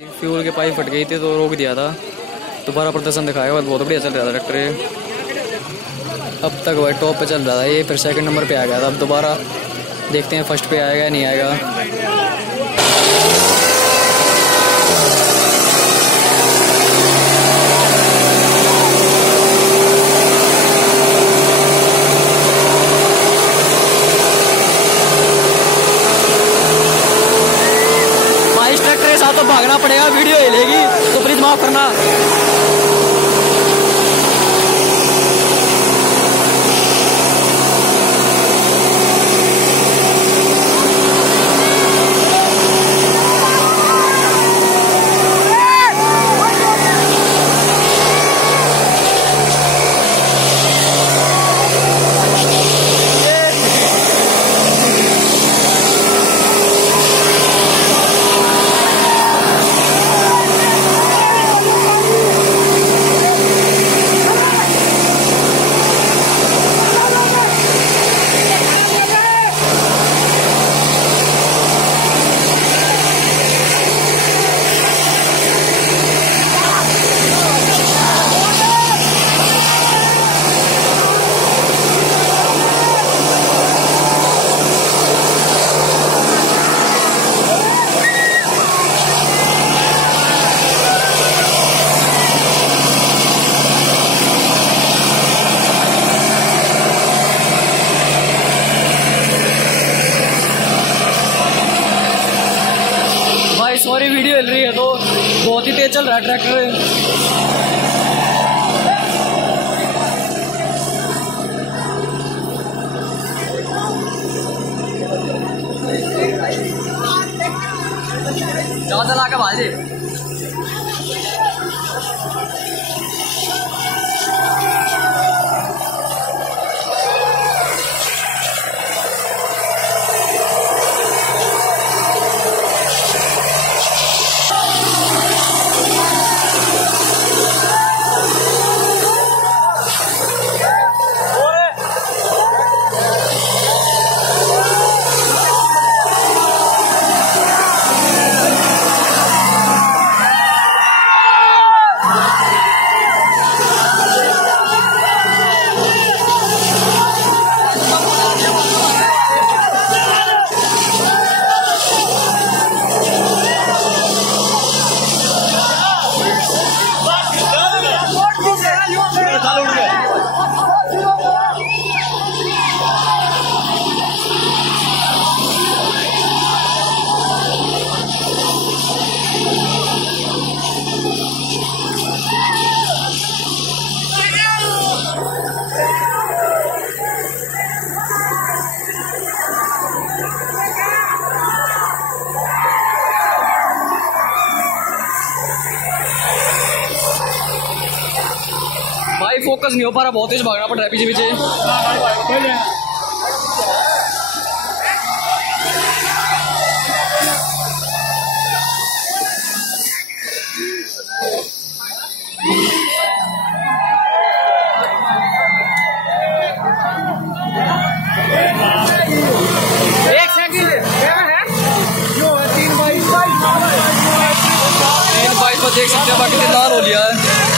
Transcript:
Fuel की pipe फट गई थी तो रोक दिया था। दोबारा प्रदर्शन दिखाया, बहुत बढ़िया चल रहा था ट्रैक्टर। अब तक वह टॉप पे चल रहा था ये, फिर सेकंड नंबर पे आ गया था। अब दोबारा देखते हैं फर्स्ट पे आएगा या नहीं आएगा। ट्रैक्टर के साथ तो भागना पड़ेगा, वीडियो हिलेगी तो प्लीज माफ करना। सॉरी वीडियो हिल रही है तो बहुत ही तेज चल रहा है ट्रैक्टर। ज्यादा चला के भाई फोकस नहीं हो पा रहा, बहुत तेज भागना पड़ रहा है पीछे पीछे। एक सेकंड है 3 बाइक पर देख सकते हैं, बाकी लाल हो लिया है।